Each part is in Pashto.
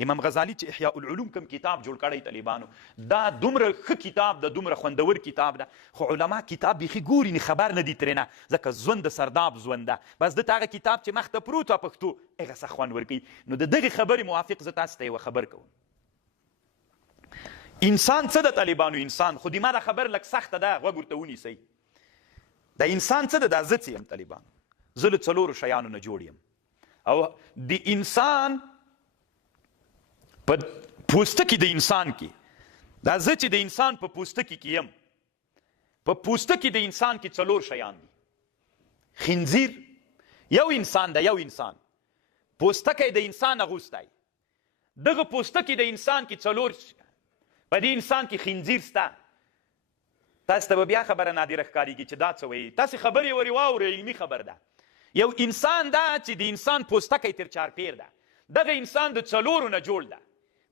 امام غزالی چې احیاء العلوم کوم کتاب جوړ کړی طالبانو، دا دومره ښه کتاب ده، دومره خوندور کتاب ده، خو علما کتاب بیخي ګوري نه، خبر نه دي ترېنه، ځکه ژوند د سرداب ژوند ده. بس دته هغه کتاب چې مخ ته پروت وه پښتو هغه څه خوند ورکوي. نو د دغې خبرې موافق زه تاسو ته یوه خبر کوم. انسان څه د طالبانو انسان، خو د ما دا خبر لږ سخته ده، غوږ ورته ونیسئ. د انسان څه ده، دا زه څه یم طالبانو، زه له څلورو شیانو نه جوړ یم. او د انسان په پوستکي د انسان کې، دا زه چې د انسان په پوستکي کې یم، په پوستکي د انسان کې څلور شیان دي. خنزیر یو انسان ده، یو انسان پوستکی د انسان اغوستی، دغه پوستکي د انسان کې څلور، په دې انسان کې خنزیر سته. تاسو ته به بیا خبره نادره ښکارېږي چې دا څه وایي، تاسې خبرې ورې واورئ، علمي خبر ده. یو انسان ده چې د انسان پوستکی تر چارپیر ده، دغه انسان د څلورو نه جوړ ده.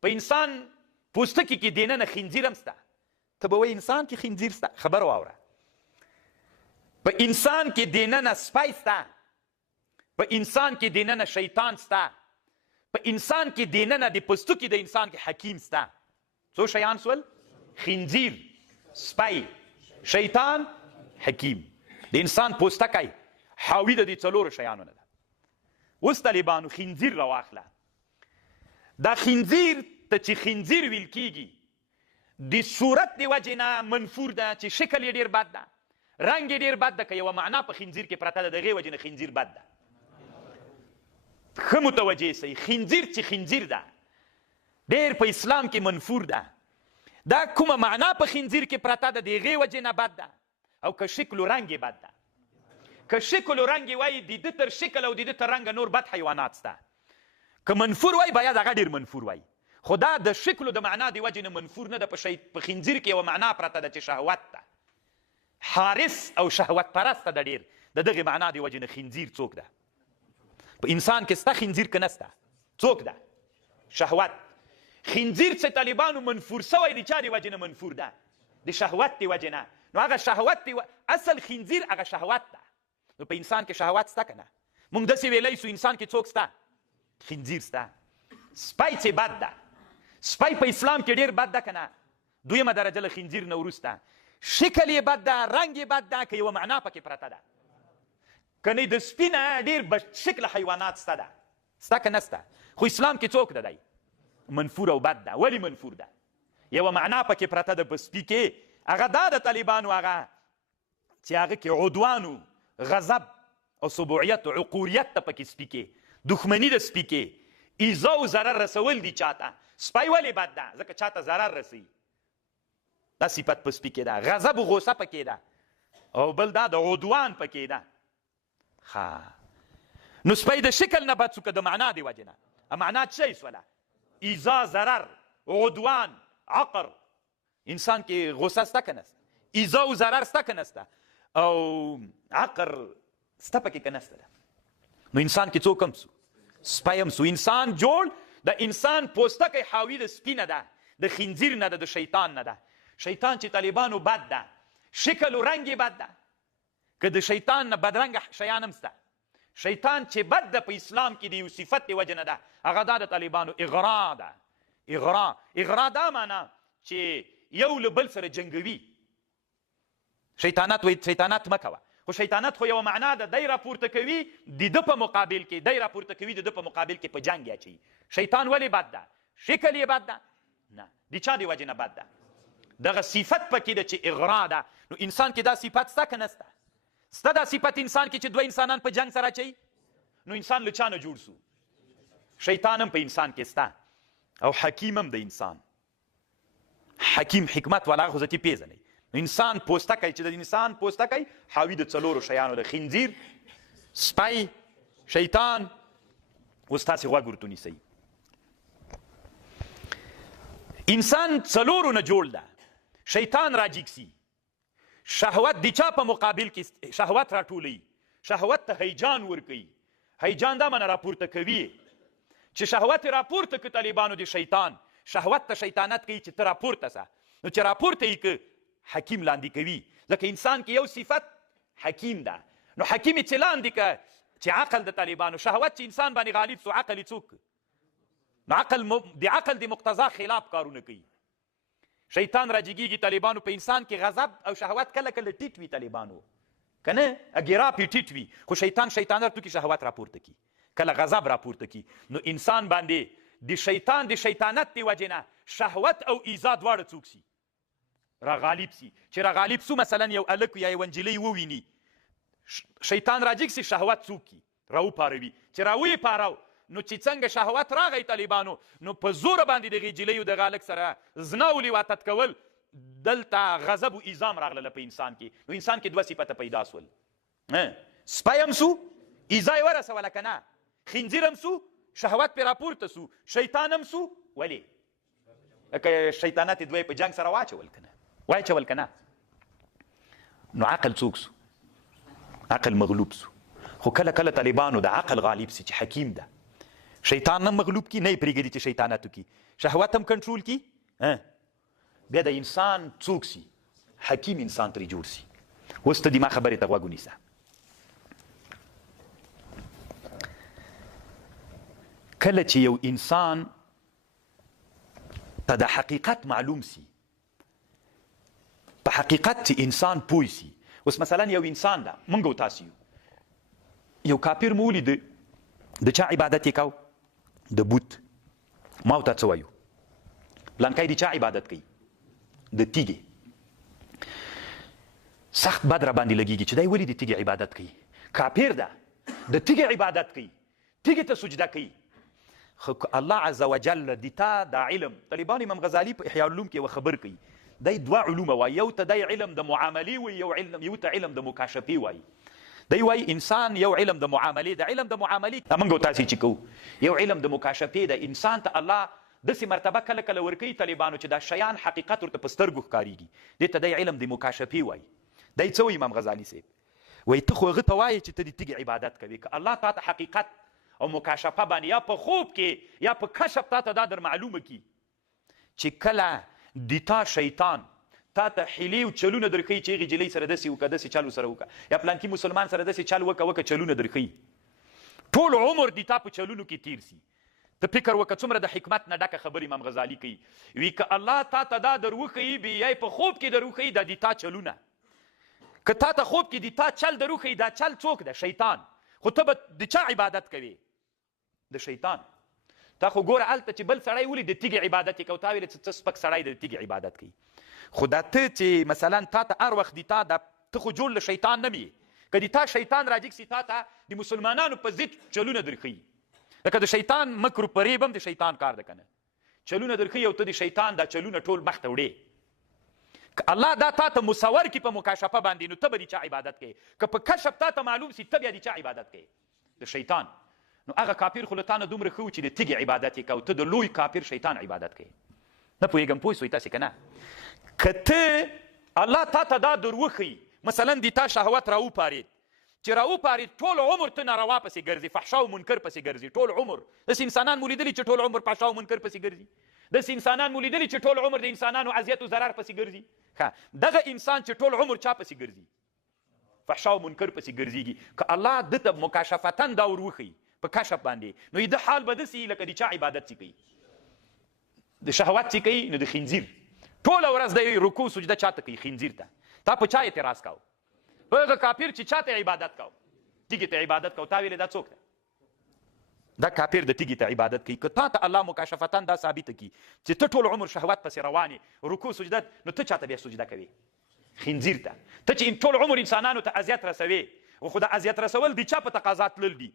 په انسان پوستکي کې دننه خنزیر هم سته. ته به وایي انسان کې خنزیر سته، خبر واوره. په انسان کې دننه سپی سته، په انسان کې دننه شیطان سته، په انسان کې دننه د پوستکي د انسان کې حکیم سته. څو شیان سول؟ خنزیر، سپی، شیطان، حکیم. د انسان پوستکی حاوی د دې څلورو شیانو نه ده. اوس طالبانو خنزیر راواخله. دا خنزیر ته چې خنزیر ویل کیږي، د صورت د وجې نه منفور ده، چې شکل یې ډېر بد ده، رنګ یې ډېر بد ده، که یوه معنا په خنزیر کې پرته ده، د هغې وجې نه خنزیر بد ده. ښه متوجه سئ، خنزیر چې خنزیر ده ډېر په اسلام کې منفور ده. دا کومه معنا په خنزیر کې پرته ده، د هغې وجې نه بد ده. او که شکل و رنګ یې بد ده، که شکل و رنګ یې وایي د ده تر شکل او د ده تر رنګه نور بد حیوانات سته. که منفور وایي باید هغه ډېر منفور وایي، خو دا د شکل د معنا د وجې نه منفور نه ده. په خنزیر کې یوه معنا پرته ده چې شهوت ده، حارس او شهوت پرسته ده ډېر، د دغې معنا د وجې نه خنزیر څوک ده؟ په انسان کې سته خنزیر که نه سته؟ څوک ده؟ شهوت. خنزیر چې طالبانو منفور سوی د چا د وجې نه منفور ده؟ د شهوت د وجې نه. نو هغه شهوت اصل خنزیر هغه شهوت ده. نو په انسان کې شهوت سته که نه؟ موږ داسې ویلی سو انسان کې څوک سته؟ خنزیر سته. سپی چې بد ده، سپی په اسلام کې ډېر بد ده که نه؟ دویمه درجه له خنزیر نه وروسته شکل یې بد ده، رنګ یې بد ده، که یوه معنا پکې پرته ده. که نه د سپي نه ډېر بد شکله حیوانات سته ده، سته که نه سته؟ خو اسلام کې څوک ده دی؟ منفور او بد ده. ولې منفور ده؟ یوه معنا پکې پرته ده په سپي کې، هغه دا د طالبانو هغه چې هغه کې عدوان و غضب او سبوعیت او عقوریت ته پکې سپي کې، دښمني د سپي کې، ایزا او ضرر رسول دي چاته. سپی ولې بد ده؟ ځکه چاته ضرر رسوي، دا صفت په سپي کې ده. غضب و غوسه پکې ده، او بل دا د عدوان پکې ده. نو سپی د شکل نه بد سو که د معنا د وجې نه؟ معنا څه شی سوله؟ ایزا، ضرر، عدوان، عقر. انسان کې غوسه سته که نسته؟ ایزا و ضرر سته که نسته؟ او عقر سته پکې که نسته ده؟ نو انسان کې څوک هم سو؟ سپی هم سو. انسان جوړ د انسان پوستکی حاوی د سپي نه ده، د خنزیر نه ده، د شیطان نه ده. شیطان چې طالبانو بد ده، شکل و رنګ یې بد ده، که د شیطان نه بدرنګه شیان هم سته. شیطان چې بد ده په اسلام کې د یو صفت د وجې نه ده، هغه دا د طالبانو اغرا ده. اغرا دا معنا چې یو له بل سره جنګوي. شیطانت وایي شیطانت مه کوه، خو شیطانت خو یوه معنا ده، دی راپورته کوي د ده په مقابل کې، دی راپورته کوي د ده په مقابل کې په جنګ اچوي. شیطان ولې بد ده؟ شکل یې بد ده؟ نه، د چا د وجې نه بد ده؟ دغه صفت پکې ده چې اغرا ده. نو انسان کې دا صفت سته که نه سته؟ سته دا صفت انسان کې چې دوه انسانان په جنګ سره اچوي. نو انسان له چا نه جوړ سو؟ شیطان هم په انسان کې سته، او حکیم هم د انسان. حکیم حکمت والا خو ذاتي پیژنئ. انسان پوستکی چې د انسان پوستکی حاوی د څلورو شیانو ده: خنزیر، سپی، شیطان. اوس تاسې غوږ ورته ونیسئ. انسان څلورو نه جوړ ده. شیطان راجګسي، شهوت د چا په مقابل کې شهوت راټولوي، شهوت ته هیجان ورکوي. هیجان دا معنی راپورته کوي چې شهوت راپورته که طالبانو د شیطان، شهوت ته شیطانت کوي چې ته راپورته سه. نو چې راپورته یې که حکیم لاندې کوي، ځکه انسان کې یو صفت حکیم ده. نو حکیم چې لاندې که چې عقل د طالبانو، شهوت چې انسان باندې غالب سو، عقل یې څوک؟ نو د عقل د مقتضا خلاف کارونه کوي. شیطان راجګیږي طالبانو په انسان کې غضب او شهوت کله کله ټیټ وي طالبانو کنه اګیرا پی ټیټ وي خو شیطان تو کې شهوت راپورته کی کله غضب راپورته کی نو انسان باندې د شیطان د شیطانت دی وجنه شهوت او ایزا دواړه څوک سي را غالب سي چې را غالب سو مثلا یو الک یا یو انجلی وویني شیطان راجګ سي شهوت څوک کی راو پاروي چې راوي پاراو نو چې څنګه شهوت راغی طالبانو نو په زور باندې د غیجلیو د غالک سره زناولي واتت کول دلته غضب او ایزام راغله په انسان کې نو انسان کې دوه صفته پیدا سول سپایم سو ایزای ورسوله کنه خنزیرم سو شهوت پر راپورته سو شیطانم سو ولی که شیطانات دوی په جنگ سره واچول کنه نو عقل څوک سو عقل مغلوب سو خو کله کله طالبانو د عقل غالب سي چې حکیم ده شیطان هم مغلوب کی نه پرېږدي چې شیطاناتو کی شهوت هم کنټرول کی بیا د انسان څوک سي حکیم انسان ترې جوړ سي اوس ته د ما خبرې ته غوږ ونیسه کله چې یو انسان ته د حقیقت معلوم سي په حقیقت چې انسان پوه سي اوس مثلا یو انسان ده موږ او تاسو یو کافر مو ولید د چا عبادت یې کو د بوت ما ورته څه وایو پلانکی د چا عبادت کوي د تیږې سخت بد را باندې لګېږي چې دی ولې د تیږې عبادت کوي کافر ده د تیږې عبادت کوي تیږې ته سجده کوي خو الله عز وجل د تا د علم طالبان امام غزالی په احیاء العلوم کې خبر کوي دی دوه علوم وایي یو ته دی علم د معاملې وایي یو ته علم د مکاشفې وایي دی وایي انسان یو علم د معاملې د علم د معاملې موږ او تاسې چې کوو یو علم د مکاشفې د انسان ته الله داسې مرتبه کله کله ورکوي طالبانو چې دا شیان حقیقت ورته په سترګو ښکارېږي دې ته دی علم د مکاشفې وایي دی څه وایي امام غزالي صاحب وایي ته خو هغه ته وایې چې ته د تیږې عبادت کوې که الله تا ته حقیقت او مکاشفه باندې یا په خوب کې یا په کشف تا ته دا در معلومه کی چې کله د تا شیطان تا ته حیلې او چلونه درښیي چې هغې جلۍ سره داسې وکړه داسې چل ورسره وکړه یا پلانکي مسلمان سره داسې چل وکړه چلونه درښیي ټول عمر د تا په چلونو کې تیر سي ته فکر وکړه څومره د حکمت نه ډکه خبرې امام غزالي کوي وی که الله تا ته دا در وښیي یا په خوب کې در وښیي دا د تا چلونه که تا ته خوب کې د تا چل در وښیي دا چل څوک ده شیطان خو ته به د چا عبادت کوې د شیطان تا خو ګوره هلته چې بل سړی ولي د تیږې عبادت یې کوي تا ویلې څه سپک سړی د تیږې عبادت کوي خو دا ته چې مثلا تا ته هر وخت د تا ته خو جوړ له شیطان نه وي که د تا شیطان راجګ سي تا ته د مسلمانانو په ضد چلونه درښیي لکه د شیطان مکر و فریب هم د شیطان کار ده که نه چلونه درښیي او ته د شیطان دا چلونه ټول مخ ته وړې که الله دا تا ته مصور کړي په مکاشفه باندې نو ته به د چا عبادت کوې که په کشف تا ته معلوم سي ته بیا د چا عبادت کوې د شیطان نو هغه کافر خو له تا نه دومره ښه و چې د تیږې عبادت یې کوه ته د لوی کافر شیطان عبادت کوې نه پوهېږم پوه سوئ تاسې که نه که ته الله تا ته دا در وښیي مثلا د تا شهوت راوپارېد چې راوپارېد ټول عمر ته ناروا پسې ګرځي فحشا و منکر پسې ګرځي ټول عمر داسې انسانان مو لیدلي چې ټول عمر فحشا و منکر پسې ګرځي داسې انسانان مو لیدلي چې ټول عمر د انسانانو اذیت و ضرر پسې ګرځي دغه انسان چې ټول عمر چا پسې ګرځي فحشا و منکر پسې ګرځېږي که الله ده ته مکاشفتن دا ور وښیي په کشف باندې نو د حال به داسې لکه د چا عبادت چې کوي د شهوت چې کوي نو د خنزیر ټوله ورځ د رکوع سجده چاته کوي خنزیر ته تا په چا اعتراض کوو په هغه کافر چې چاته عبادت کوو تیږې ته عبادت کوو تا ویلې دا څوک ده دا کافر د تیږې ته عبادت کوي که تا ته الله مکاشفتن دا ثابته کړي چې ته ټول عمر شهوت پسې روان یې رکوع سجده نو ته چاته بیا سجده کوې خنزیر ته ته چې ټول عمر انسانانو ته اذیت رسوې خو د اذیت رسول د چا په تقاضا تلل دي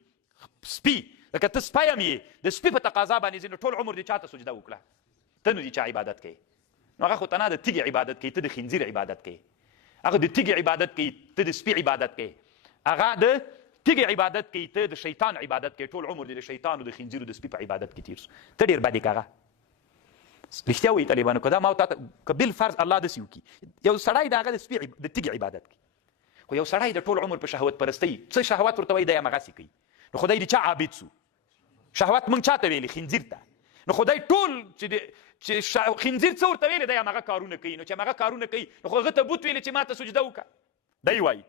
سپي لکه ته سپی هم یې د سپي په تقاضا باندې ځې نو ټول عمر د چا ته سجده وکړه ته نو د چا عبادت کوې نو هغه خو ته نه د تیږې عبادت کوي ته د خنزیر عبادت کوي هغه د تیږې عبادت کوي ته د سپي عبادت کوي هغه د تیږې عبادت کوي ته د شیطان عبادت کوي ټول عمر د شیطان او د خنزیر او د سپي په عبادت کې تیر سو ته ډېر بد یې کاغه رښتیا وایي طالبانو که دا ما ته که بالفرض الله داسې وکړي یو سړی د هغه د سپي د تیږې عبادت کوي خو یو سړی د ټول عمر په شهوت پرستۍ څه شهوت ورته وایي دی همغسې کوي نو خدای د چا عابد سو شهوت موږ چاته ویلي خنزیر ته نو خدای ټول چې خنزیر څه ورته ویلي دی همغه کارونه کوي نو چې همغه کارونه کوي نو خو هغه ته بوت ویلي چې ما ته سجده وکړه دی وایي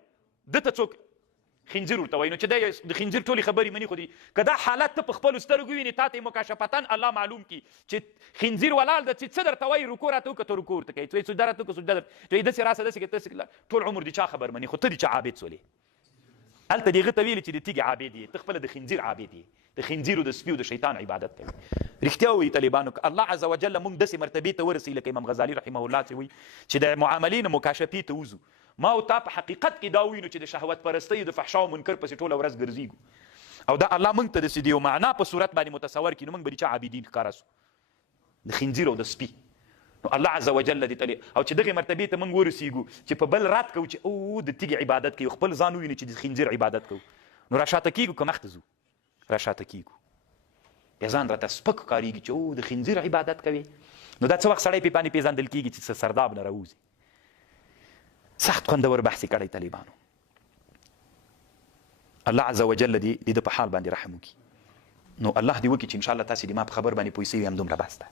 ده ته څوک خنزیر ورته وایي. نو چې دی د خنزیر ټولې خبرې مني، خو دي که دا حالت ته په خپلو سترګو وینې تا ته مکاشفتن الله معلوم کي چې خنزیر ولاړ ده چې څه درته وایي رکوع راته وکړه ته رکوع ورته کوي، ته سجده راته وکړه سجده درته داسې راسه داسې کې ټول عمر دي چا خبر مني، خو ته دي چا عابد سولې. هلته دې هغه ته ویلې چې د تیږې عابد یې، ته خپله د خنزیر عابد یې، د خنزیر او د سپي او د شیطان عبادت کوي. رښتیا وایي طالبانو، که الله عز وجل موږ داسې مرتبې ته ورسوي لکه امام غزالي رحمه الله چې وایي چې د معاملې نه مکاشفې ته وځو، ما او تا په حقیقت کې دا وینو چې د شهوت پرستۍ او د فحشا او منکر پسې ټوله ورځ ګرځېږو، او دا الله موږ ته داسې د یو معنا په صورت باندې متصور کړي، نو موږ به د چا عابدین ښکاره سو، د خنزیر او د سپي. نو الله عز وجل دې تلې او چې دغې مرتبې ته موږ ورسېږو چې په بل رات کوو چې او د تیږې عبادت کوي، خپل ځان ووینو چې د خنزیر عبادت کوو، نو راشاته کېږو که مخته ځو؟ راشاته کېږو. بیا ځان راته سپک ښکارېږي چې او د خنزیر عبادت کوي، نو دا څه وخت سړی پې باندې پېژندل کېږي چې سرداب نه راوځي. سخت خوندور بحث یې کړی طالبانو. الله عز وجل دې د په حال باندې رحم وکړي. نو الله دې وکړي چې انشاءالله تاسې د ما په خبر باندې پوه سوي هم دومره بس ده.